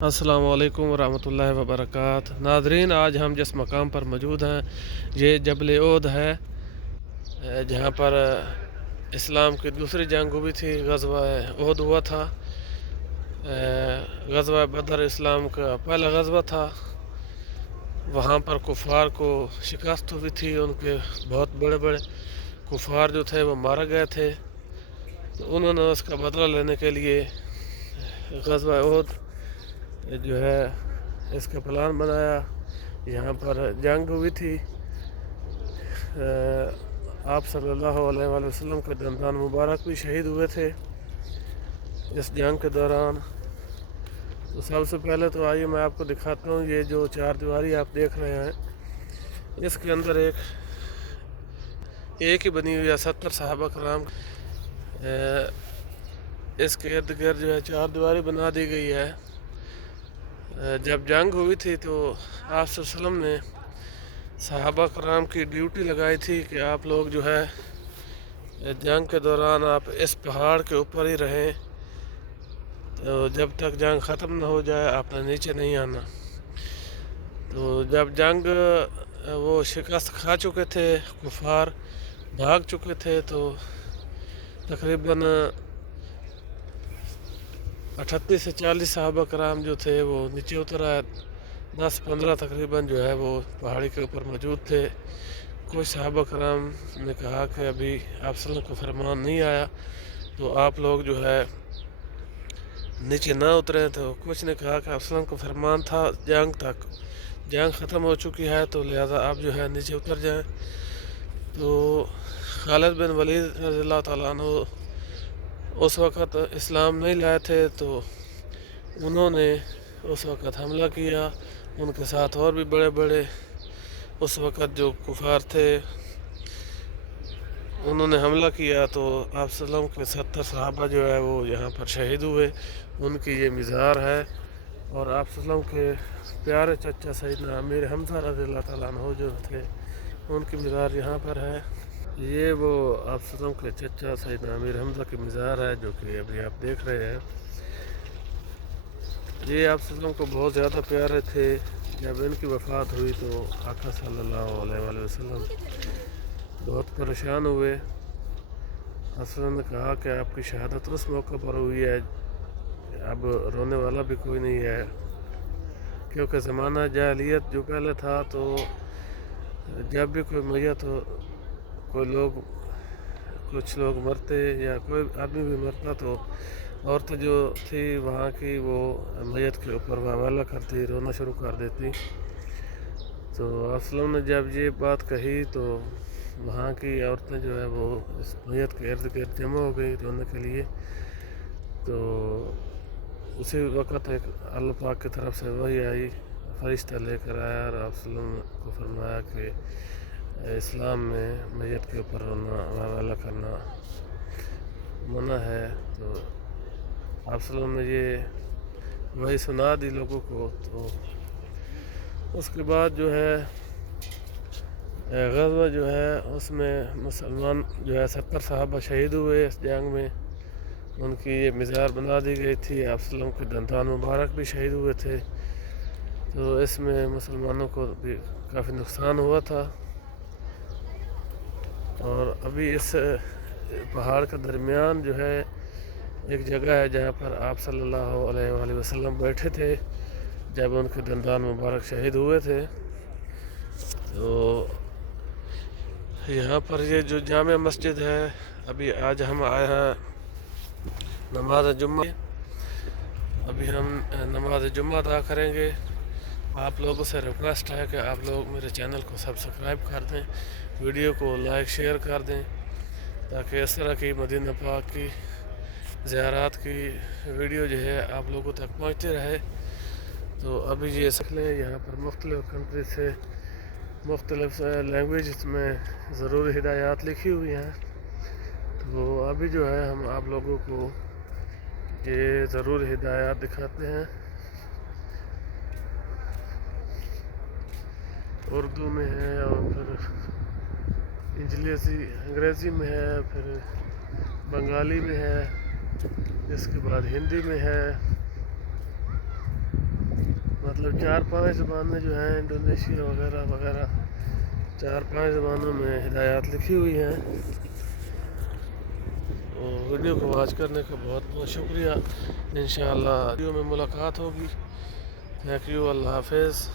السلام علیکم ورحمۃ اللہ وبرکاتہ۔ ناظرین، آج ہم جس مقام پر موجود ہیں یہ جبل عہد ہے، جہاں پر اسلام کی دوسری جنگ ہوئی تھی، غزوہ عہد ہوا تھا۔ غزوہ بدر اسلام کا پہلا غزوہ تھا۔ وہاں پر کفار کو شکست ہوئی تھی، ان کے بہت بڑے بڑے کفار جو تھے وہ مارے گئے تھے، تو انہوں نے اس کا بدلہ لینے کے لیے غزوہ عہد جو ہے اس کا پلان بنایا۔ یہاں پر جنگ ہوئی تھی، آپ صلی اللہ علیہ وآلہ وسلم کے دندان مبارک بھی شہید ہوئے تھے اس جنگ کے دوران۔ تو سب سے پہلے تو آئیے میں آپ کو دکھاتا ہوں، یہ جو چار دیواری آپ دیکھ رہے ہیں، اس کے اندر ایک ہی بنی ہوئی ہے 70 صحابہ کرام۔ اس کے ارد گرد جو ہے چار دیواری بنا دی گئی ہے۔ جب جنگ ہوئی تھی تو آپ صلی اللہ علیہ وسلم نے صحابہ کرام کی ڈیوٹی لگائی تھی کہ آپ لوگ جو ہے جنگ کے دوران آپ اس پہاڑ کے اوپر ہی رہیں، تو جب تک جنگ ختم نہ ہو جائے آپ نے نیچے نہیں آنا۔ تو جب جنگ وہ شکست کھا چکے تھے، کفار بھاگ چکے تھے، تو تقریباً 38 سے 40 صحابہ کرام جو تھے وہ نیچے اتر آئے۔ 10-15 تقریباً جو ہے وہ پہاڑی کے اوپر موجود تھے۔ کچھ صحابہ کرام نے کہا کہ ابھی آپ صلی اللہ علیہ وسلم کو فرمان نہیں آیا، تو آپ لوگ جو ہے نیچے نہ اتریں۔ تو کچھ نے کہا کہ آپ صلی اللہ علیہ وسلم کو فرمان تھا جنگ تک، جنگ ختم ہو چکی ہے، تو لہٰذا آپ جو ہے نیچے اتر جائیں۔ تو خالد بن ولید رضی اللہ تعالیٰ عنہ اس وقت اسلام نہیں لائے تھے، تو انہوں نے اس وقت حملہ کیا۔ ان کے ساتھ اور بھی بڑے بڑے اس وقت جو کفار تھے انہوں نے حملہ کیا، تو آپ صلی اللہ علیہ وسلم کے 70 صحابہ جو ہے وہ یہاں پر شہید ہوئے۔ ان کی یہ مزار ہے، اور آپ صلی اللہ علیہ وسلم کے پیارے چچا سیدنا امیر حمزہ رضی اللہ تعالیٰ عنہ جو تھے، ان کی مزار یہاں پر ہے۔ یہ وہ آپ صلی اللہ علیہ وسلم کے چچا سیدنا امیر حمزہ کی مزار ہے، جو کہ ابھی آپ دیکھ رہے ہیں۔ یہ آپ صلی اللہ علیہ وسلم کو بہت زیادہ پیارے تھے۔ جب ان کی وفات ہوئی تو آقا صلی اللہ علیہ وآلہ وسلم بہت پریشان ہوئے۔ آپ صلی اللہ علیہ وسلم نے کہا کہ آپ کی شہادت اس موقع پر ہوئی ہے، اب رونے والا بھی کوئی نہیں ہے، کیونکہ زمانہ جاہلیت جو پہلے تھا، تو جب بھی کوئی میت ہو، کچھ لوگ مرتے یا کوئی آدمی بھی مرتا، تو عورتیں جو تھی وہاں کی وہ میت کے اوپر واویلا کرتی، رونا شروع کر دیتی۔ تو آپ صلی اللہ علیہ وسلم نے جب یہ بات کہی تو وہاں کی عورتیں جو ہے وہ اس میت کے ارد گرد جمع ہو گئی رونے کے لیے۔ تو اسی وقت ایک اللہ پاک کی طرف سے وحی آئی، فرشتہ لے کر آیا، اور آپ صلی اللہ علیہ وسلم کو فرمایا کہ اسلام میں میت کے اوپر رونا واویلا کرنا منع ہے۔ تو آپ صلی اللہ علیہ وسلم نے یہ وحی سنا دی لوگوں کو۔ تو اس کے بعد جو ہے غزوہ جو ہے اس میں مسلمان جو ہے 70 صحابہ شہید ہوئے اس جنگ میں۔ ان کی یہ مزار بنا دی گئی تھی، آپ صلی اللہ علیہ وسلم کے دندان مبارک بھی شہید ہوئے تھے۔ تو اس میں مسلمانوں کو بھی کافی نقصان ہوا تھا۔ اور ابھی اس پہاڑ کے درمیان جو ہے ایک جگہ ہے جہاں پر آپ صلی اللہ علیہ وآلہ وسلم بیٹھے تھے جب ان کے دندان مبارک شہید ہوئے تھے۔ تو یہاں پر یہ جو جامع مسجد ہے، ابھی آج ہم آئے ہیں نماز جمعہ، ابھی ہم نماز جمعہ ادا کریں گے۔ آپ لوگوں سے ریکویسٹ ہے کہ آپ لوگ میرے چینل کو سبسکرائب کر دیں، ویڈیو کو لائک شیئر کر دیں، تاکہ اس طرح کی مدینہ پاک کی زیارات کی ویڈیو جو ہے آپ لوگوں تک پہنچتی رہے۔ تو ابھی یہ سیکھ لیں، یہاں پر مختلف کنٹری سے مختلف لینگویج میں ضروری ہدایات لکھی ہوئی ہیں۔ تو ابھی جو ہے ہم آپ لوگوں کو یہ ضروری ہدایات دکھاتے ہیں، اردو میں ہے، اور پھر انگریزی میں ہے، پھر بنگالی میں ہے، اس کے بعد ہندی میں ہے، مطلب 4-5 زبانیں جو ہیں انڈونیشیا وغیرہ وغیرہ 4-5 زبانوں میں ہدایات لکھی ہوئی ہیں. ویڈیو کو واچ کرنے کا بہت بہت شکریہ. انشاءاللہ ویڈیو میں ملاقات ہوگی. Thank you. اللہ حافظ.